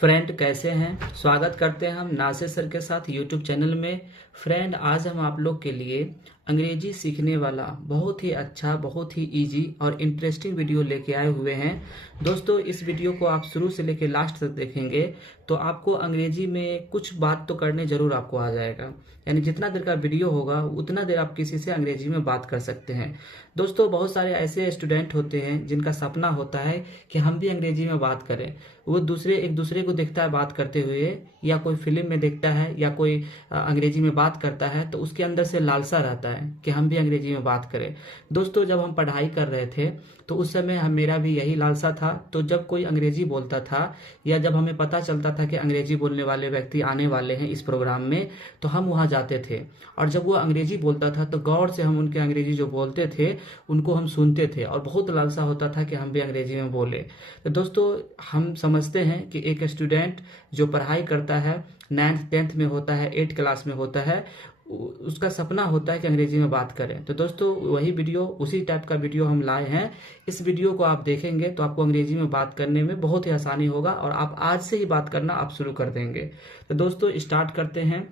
Friend कैसे हैं। स्वागत करते हैं हम नासिर सर के साथ यूट्यूब चैनल में। फ्रेंड आज हम आप लोग के लिए अंग्रेजी सीखने वाला बहुत ही अच्छा, बहुत ही इजी और इंटरेस्टिंग वीडियो लेके आए हुए हैं। दोस्तों इस वीडियो को आप शुरू से लेकर लास्ट तक देखेंगे तो आपको अंग्रेजी में कुछ बात तो करने जरूर आपको आ जाएगा। यानी जितना देर का वीडियो होगा उतना देर आप किसी से अंग्रेजी में बात कर सकते हैं। दोस्तों बहुत सारे ऐसे स्टूडेंट होते हैं जिनका सपना होता है कि हम भी अंग्रेजी में बात करें। वो एक दूसरे को देखता है बात करते हुए, या कोई फिल्म में देखता है, या कोई अंग्रेजी में बात करता है तो उसके अंदर से लालसा रहता है कि हम भी अंग्रेजी में बात करें। दोस्तों जब हम पढ़ाई कर रहे थे तो उस समय मेरा भी यही लालसा था। तो जब कोई अंग्रेजी बोलता था या जब हमें पता चलता था कि अंग्रेजी बोलने वाले व्यक्ति आने वाले हैं इस प्रोग्राम में, तो हम वहाँ जाते थे और जब वो अंग्रेजी बोलता था तो गौर से हम उनके अंग्रेजी जो बोलते थे उनको हम सुनते थे और बहुत लालसा होता था कि हम भी अंग्रेजी में बोले। तो दोस्तों हम समझते हैं कि एक स्टूडेंट जो पढ़ाई करता है, 9th 10th में होता है, 8th क्लास में होता है, उसका सपना होता है कि अंग्रेजी में बात करें। तो दोस्तों वही वीडियो, उसी टाइप का वीडियो हम लाए हैं। इस वीडियो को आप देखेंगे तो आपको अंग्रेजी में बात करने में बहुत ही आसानी होगा और आप आज से ही बात करना आप शुरू कर देंगे। तो दोस्तों स्टार्ट करते हैं।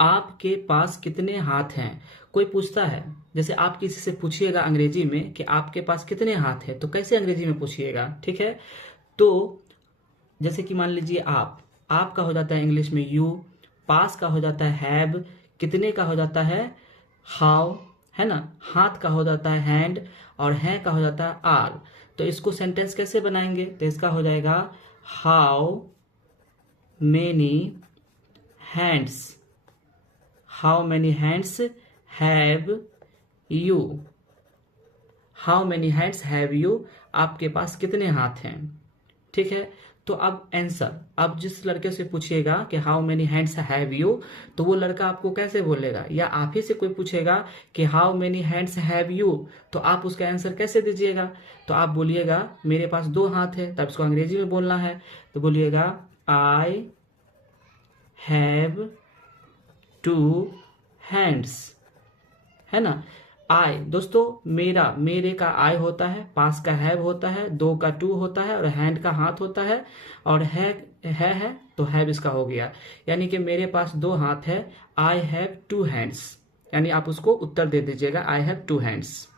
आपके पास कितने हाथ हैं? कोई पूछता है, जैसे आप किसी से पूछिएगा अंग्रेजी में कि आपके पास कितने हाथ हैं, तो कैसे अंग्रेजी में पूछिएगा, ठीक है। तो जैसे कि मान लीजिए आप का हो जाता है इंग्लिश में यू, पास का हो जाता है हैव, कितने का हो जाता है हाउ, है ना। हाथ का हो जाता है हैंड और है का हो जाता है आर। तो इसको सेंटेंस कैसे बनाएंगे? तो इसका हो जाएगा how many hands, how many hands have you, how many hands have you, आपके पास कितने हाथ हैं, ठीक है। तो अब आंसर, अब जिस लड़के से पूछिएगा कि how many hands have you, तो वो लड़का आपको कैसे बोलेगा, या आप ही से कोई पूछेगा कि how many hands have you, तो आप उसका आंसर कैसे दीजिएगा? तो आप बोलिएगा मेरे पास 2 हाथ है, तब इसको अंग्रेजी में बोलना है। तो बोलिएगा आई हैव 2 हैंड्स, है ना। आई दोस्तों मेरे का आई होता है, पास का हैव होता है, 2 का 2 होता है और हैंड का हाथ होता है, और है तो हैव इसका हो गया। यानी कि मेरे पास 2 हाथ है, आई हैव 2 हैंड्स। यानी आप उसको उत्तर दे दीजिएगा आई हैव 2 हैंड्स।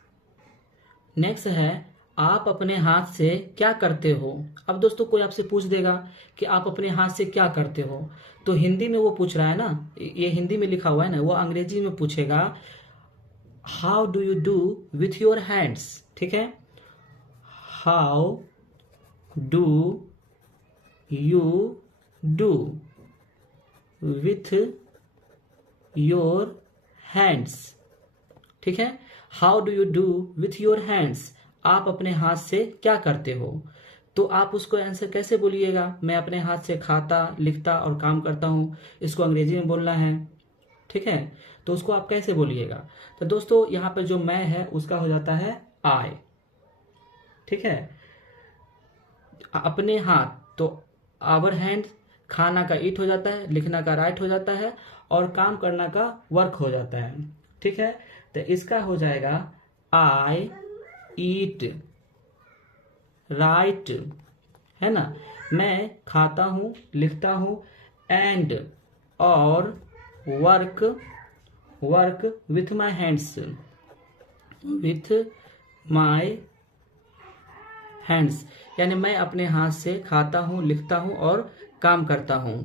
नेक्स्ट है आप अपने हाथ से क्या करते हो? अब दोस्तों कोई आपसे पूछ देगा कि आप अपने हाथ से क्या करते हो, तो हिंदी में वो पूछ रहा है ना, ये हिंदी में लिखा हुआ है ना, वो अंग्रेजी में पूछेगा how do you do with your hands, ठीक है। How do you do with your hands, ठीक है। How do you do with your hands, आप अपने हाथ से क्या करते हो। तो आप उसको आंसर कैसे बोलिएगा? मैं अपने हाथ से खाता, लिखता और काम करता हूं, इसको अंग्रेजी में बोलना है, ठीक है। तो उसको आप कैसे बोलिएगा? तो दोस्तों यहाँ पर जो मैं है उसका हो जाता है आई, ठीक है। अपने हाथ तो आवर हैंड, खाना का ईट हो जाता है, लिखना का राइट हो जाता है और काम करना का वर्क हो जाता है, ठीक है। तो इसका हो जाएगा आई ईट राइट, है ना। मैं खाता हूं, लिखता हूं, एंड और work with my hands, with my hands, यानी मैं अपने हाथ से खाता हूं, लिखता हूं और काम करता हूं।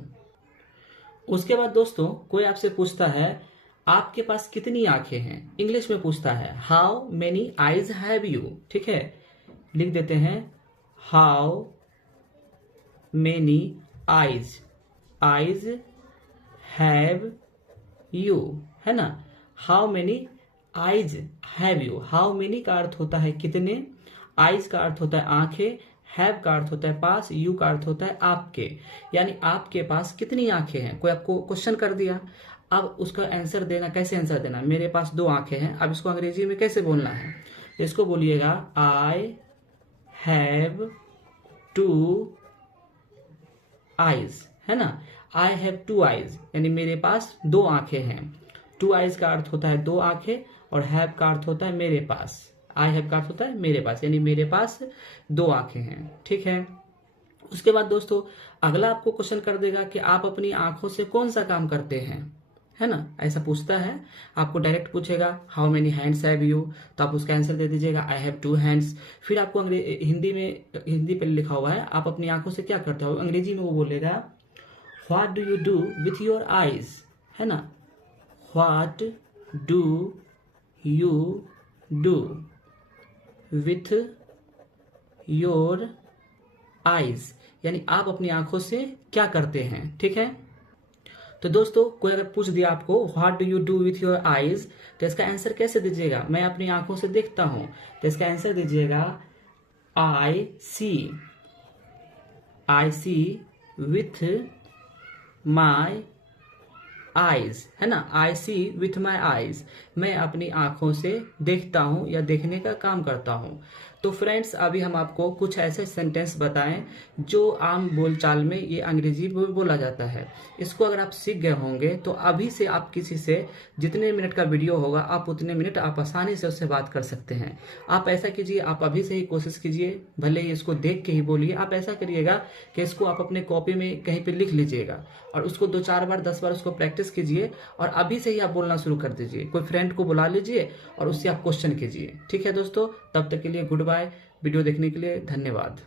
उसके बाद दोस्तों कोई आपसे पूछता है आपके पास कितनी आंखें हैं, इंग्लिश में पूछता है how many eyes have you, ठीक है। लिख देते हैं how many eyes have you, है ना। How many eyes have you, how many का अर्थ होता है कितने, आईज का अर्थ होता है आंखें, हैव का अर्थ होता है पास, यू का अर्थ होता है आपके, यानी आपके पास कितनी आंखें हैं। कोई आपको क्वेश्चन कर दिया, अब उसका आंसर देना, कैसे आंसर देना? मेरे पास 2 आंखें हैं, अब इसको अंग्रेजी में कैसे बोलना है? इसको बोलिएगा आई हैव 2 आईज, है ना। आई हैव 2 आईज, यानी मेरे पास 2 आंखें हैं। 2 आईज का अर्थ होता है 2 आंखें और हैव का अर्थ होता है मेरे पास। आई हैव का अर्थ होता है मेरे पास, यानी मेरे पास 2 आंखें हैं, ठीक है। उसके बाद दोस्तों अगला आपको क्वेश्चन कर देगा कि आप अपनी आंखों से कौन सा काम करते हैं, है ना, ऐसा पूछता है। आपको डायरेक्ट पूछेगा how many hands have you, तो आप उसका आंसर दे दीजिएगा आई हैव 2 हैंड्स। फिर आपको हिंदी में, हिंदी पे लिखा हुआ है आप अपनी आंखों से क्या करते हो, अंग्रेजी में वो बोलेगा what do you do with your eyes, है ना, what do you do with your eyes, यानी आप अपनी आंखों से क्या करते हैं। ठीक है, तो दोस्तों कोई अगर पूछ दिया आपको what do you do with your eyes, तो इसका आंसर कैसे दीजिएगा, मैं अपनी आंखों से देखता हूं, तो इसका आंसर दीजिएगा आई सी विथ माई आईज, है ना, आई सी विथ माई आईज, मैं अपनी आंखों से देखता हूं या देखने का काम करता हूं। तो फ्रेंड्स अभी हम आपको कुछ ऐसे सेंटेंस बताएं जो आम बोलचाल में ये अंग्रेजी में बोला जाता है। इसको अगर आप सीख गए होंगे तो अभी से आप किसी से जितने मिनट का वीडियो होगा आप उतने मिनट आप आसानी से उससे बात कर सकते हैं। आप ऐसा कीजिए, आप अभी से ही कोशिश कीजिए, भले ही इसको देख के ही बोलिए, आप ऐसा करिएगा कि इसको आप अपने कॉपी में कहीं पे लिख लीजिएगा और उसको 2-4 बार 10 बार उसको प्रैक्टिस कीजिए और अभी से ही आप बोलना शुरू कर दीजिए। कोई फ्रेंड को बुला लीजिए और उससे आप क्वेश्चन कीजिए। ठीक है दोस्तों, तब तक के लिए गुड बाय। वीडियो देखने के लिए धन्यवाद।